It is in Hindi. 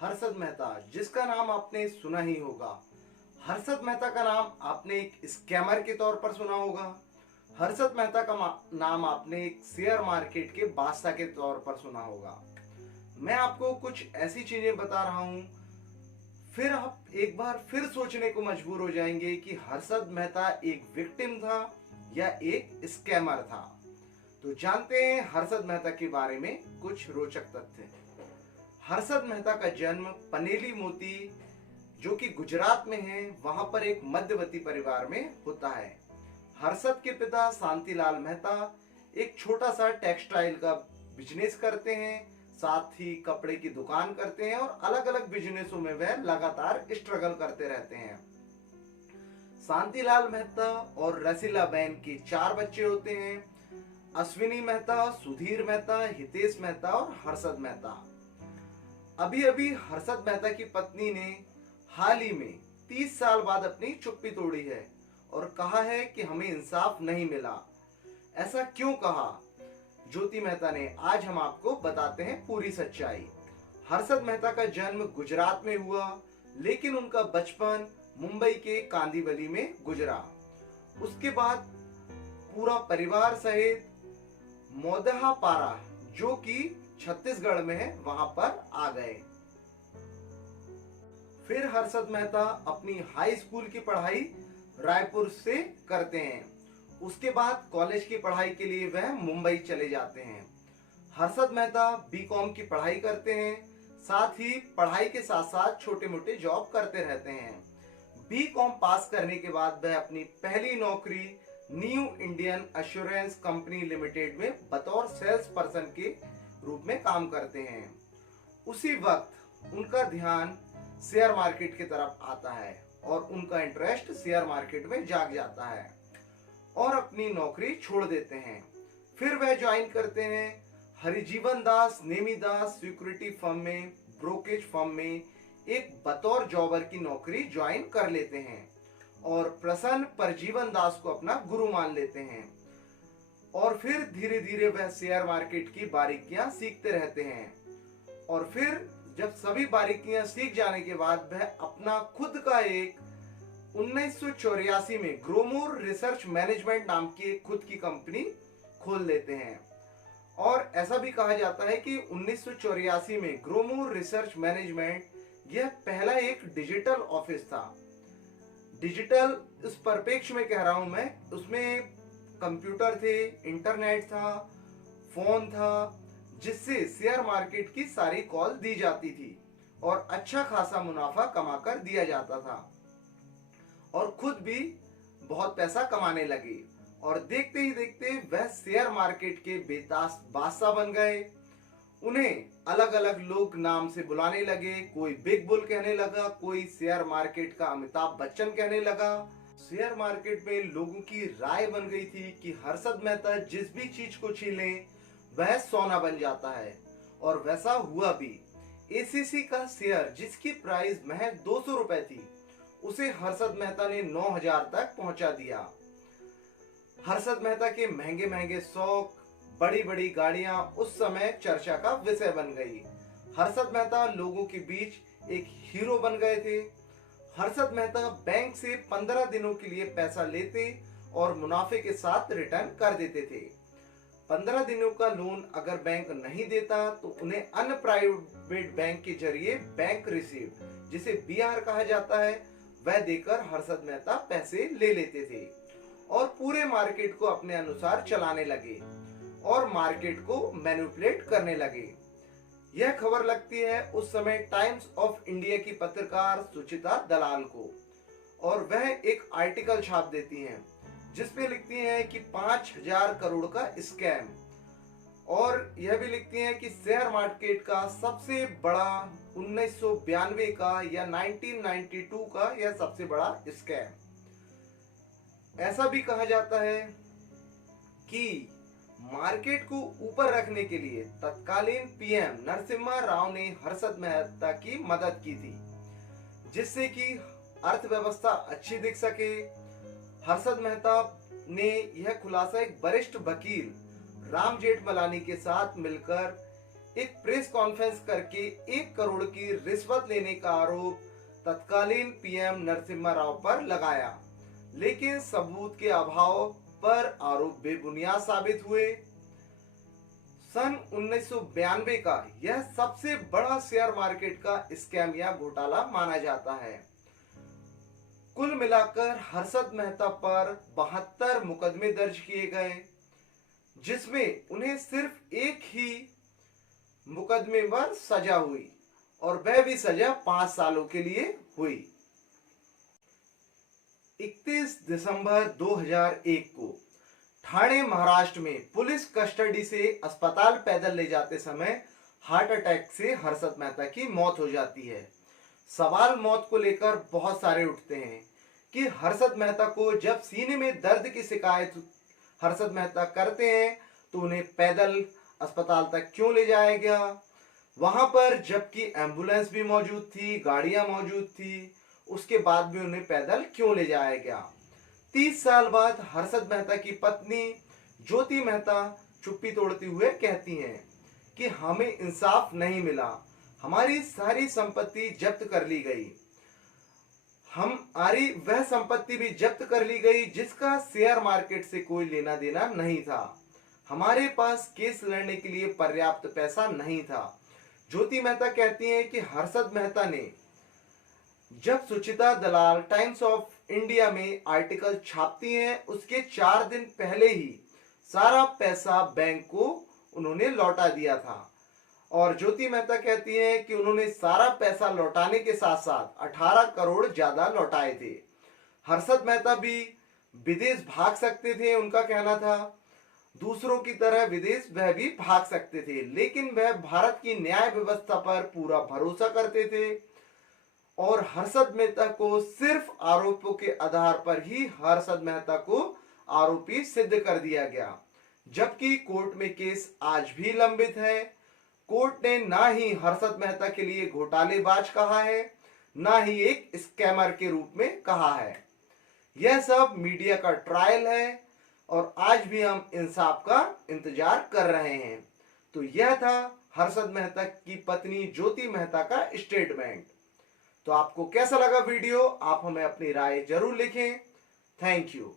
हर्षद मेहता, जिसका नाम आपने सुना ही होगा। हर्षद मेहता का नाम आपने एक स्कैमर के तौर पर सुना होगा। हर्षद मेहता का नाम आपने एक शेयर मार्केट के बादशाह के तौर पर सुना होगा। मैं आपको कुछ ऐसी चीजें बता रहा हूं, फिर आप एक बार फिर सोचने को मजबूर हो जाएंगे कि हर्षद मेहता एक विक्टिम था या एक स्कैमर था। तो जानते हैं हर्षद मेहता के बारे में कुछ रोचक तथ्य। हर्षद मेहता का जन्म पनेली मोती, जो कि गुजरात में है, वहां पर एक मध्यवर्ती परिवार में होता है। हर्षद के पिता शांतिलाल मेहता एक छोटा सा टेक्सटाइल का बिजनेस करते हैं, साथ ही कपड़े की दुकान करते हैं और अलग अलग बिजनेसों में वह लगातार स्ट्रगल करते रहते हैं। शांतिलाल मेहता और रसीला बहन के 4 बच्चे होते हैं। अश्विनी मेहता, सुधीर मेहता, हितेश मेहता और हर्षद मेहता। अभी अभी हर्षद मेहता की पत्नी ने हाल ही में 30 साल बाद अपनी चुप्पी तोड़ी है और कहा है कि हमें इंसाफ नहीं मिला। ऐसा क्यों कहा, ज्योति मेहता ने आज हम आपको बताते हैं पूरी सच्चाई। हर्षद मेहता का जन्म गुजरात में हुआ, लेकिन उनका बचपन मुंबई के कांदिवली में गुजरा। उसके बाद पूरा परिवार सहित मोदहापारा, जो कि छत्तीसगढ़ में है, वहां पर आ गए। फिर हर्षद मेहता अपनी हाई स्कूल की पढ़ाई रायपुर से करते हैं। उसके बाद कॉलेज की पढ़ाई के लिए वह मुंबई चले जाते हैं। हर्षद मेहता बीकॉम की पढ़ाई करते हैं, साथ ही पढ़ाई के साथ साथ छोटे मोटे जॉब करते रहते हैं। बीकॉम पास करने के बाद वह अपनी पहली नौकरी new Indian assurance company limited में बतौर सेल्स पर्सन के रूप में काम करते हैं। उसी वक्त उनका ध्यान शेयर मार्केट की तरफ आता है और उनका इंटरेस्ट शेयर मार्केट में जाग जाता है और अपनी नौकरी छोड़ देते हैं। फिर वह ज्वाइन करते हैं हरिजीवन दास नेमीदास सिक्योरिटी फर्म में, ब्रोकेज फर्म में एक बतौर जॉबर की नौकरी ज्वाइन कर लेते हैं और प्रसन्न परजीवन दास को अपना गुरु मान लेते हैं। और फिर धीरे धीरे वह शेयर मार्केट की बारीकियां सीखते रहते हैं और फिर जब सभी बारीकियां सीख जाने के बाद वह अपना खुद का एक 1984 में ग्रोमोर रिसर्च मैनेजमेंट नाम की एक खुद की कंपनी खोल लेते हैं। और ऐसा भी कहा जाता है कि 1984 में ग्रोमोर रिसर्च मैनेजमेंट यह पहला एक डिजिटल ऑफिस था। डिजिटल इस परिप्रेक्ष्य में कह रहा हूं मैं, उसमें कंप्यूटर थे, इंटरनेट था, फोन था, जिससे शेयर मार्केट की सारी कॉल दी जाती थी और अच्छा खासा मुनाफा कमाकर दिया जाता था और खुद भी बहुत पैसा कमाने लगे। और देखते ही देखते वह शेयर मार्केट के बेतास बादशाह बन गए। उन्हें अलग अलग लोग नाम से बुलाने लगे, कोई बिग बुल कहने लगा, कोई शेयर मार्केट का अमिताभ बच्चन कहने लगा। शेयर मार्केट में लोगों की राय बन गई थी कि हर्षद मेहता जिस भी चीज को छीले वह सोना बन जाता है, और वैसा हुआ भी। एसीसी का शेयर जिसकी प्राइस महज 200 रुपए थी, उसे हर्षद मेहता ने 9000 तक पहुंचा दिया। हर्षद मेहता के महंगे महंगे शौक, बड़ी बड़ी गाड़ियां उस समय चर्चा का विषय बन गई। हर्षद मेहता लोगों के बीच एक हीरो बन गए थे। हर्षद मेहता बैंक से 15 दिनों के लिए पैसा लेते और मुनाफे के साथ रिटर्न कर देते थे। 15 दिनों का लोन अगर बैंक नहीं देता तो उन्हें अन्य प्राइवेट बैंक के जरिए बैंक रिसीव, जिसे बीआर कहा जाता है, वह देकर हर्षद मेहता पैसे ले लेते थे और पूरे मार्केट को अपने अनुसार चलाने लगे और मार्केट को मैनिपुलेट करने लगे। यह खबर लगती है उस समय टाइम्स ऑफ इंडिया की पत्रकार सुचिता दलाल को, और वह एक आर्टिकल छाप देती हैं जिसपे लिखती हैं कि 5000 करोड़ का स्कैम, और यह भी लिखती हैं कि शेयर मार्केट का सबसे बड़ा 1992 का या 1992 का यह सबसे बड़ा स्कैम। ऐसा भी कहा जाता है कि मार्केट को ऊपर रखने के लिए तत्कालीन पीएम नरसिम्हा राव ने हर्षद मेहता की मदद की थी, जिससे कि अर्थव्यवस्था अच्छी दिख सके। हर्षद मेहता ने यह खुलासा एक वरिष्ठ वकील राम जेठमलानी के साथ मिलकर एक प्रेस कॉन्फ्रेंस करके 1 करोड़ की रिश्वत लेने का आरोप तत्कालीन पीएम नरसिम्हा राव पर लगाया, लेकिन सबूत के अभाव पर आरोप बेबुनियाद साबित हुए। सन 1992 का यह सबसे बड़ा शेयर मार्केट का स्कैम या घोटाला माना जाता है। कुल मिलाकर हर्षद मेहता पर 72 मुकदमे दर्ज किए गए, जिसमें उन्हें सिर्फ एक ही मुकदमे पर सजा हुई और वह भी सजा 5 सालों के लिए हुई। 31 दिसंबर 2001 को ठाणे महाराष्ट्र में पुलिस कस्टडी से अस्पताल पैदल ले जाते समय हार्ट अटैक से हर्षद मेहता की मौत हो जाती है। सवाल मौत को लेकर बहुत सारे उठते हैं कि हर्षद मेहता को जब सीने में दर्द की शिकायत हर्षद मेहता करते हैं तो उन्हें पैदल अस्पताल तक क्यों ले जाया गया। वहां पर जबकि एम्बुलेंस भी मौजूद थी, गाड़ियां मौजूद थी, उसके बाद भी उन्हें पैदल क्यों ले जाया गया। 30 साल बाद हर्षद मेहता की पत्नी ज्योति मेहता चुप्पी तोड़ते हुए कहती हैं कि हमें इंसाफ नहीं मिला, हमारी सारी संपत्ति जब्त कर ली गई। हमारी वह संपत्ति भी जब्त कर ली गई जिसका शेयर मार्केट से कोई लेना देना नहीं था। हमारे पास केस लड़ने के लिए पर्याप्त पैसा नहीं था। ज्योति मेहता कहती हैं कि हर्षद मेहता ने जब सुचिता दलाल टाइम्स ऑफ इंडिया में आर्टिकल छापती हैं, उसके 4 दिन पहले ही सारा पैसा बैंक को उन्होंने लौटा दिया था। और ज्योति मेहता कहती हैं कि उन्होंने सारा पैसा लौटाने के साथ साथ 18 करोड़ ज्यादा लौटाए थे। हर्षद मेहता भी विदेश भाग सकते थे, उनका कहना था दूसरों की तरह विदेश वह भी भाग सकते थे, लेकिन वह भारत की न्याय व्यवस्था पर पूरा भरोसा करते थे और हर्षद मेहता को सिर्फ आरोपों के आधार पर ही हर्षद मेहता को आरोपी सिद्ध कर दिया गया, जबकि कोर्ट में केस आज भी लंबित है। कोर्ट ने ना ही हर्षद मेहता के लिए घोटालेबाज कहा है, ना ही एक स्कैमर के रूप में कहा है। यह सब मीडिया का ट्रायल है और आज भी हम इंसाफ का इंतजार कर रहे हैं। तो यह था हर्षद मेहता की पत्नी ज्योति मेहता का स्टेटमेंट। तो आपको कैसा लगा वीडियो, आप हमें अपनी राय जरूर लिखें। Thank you.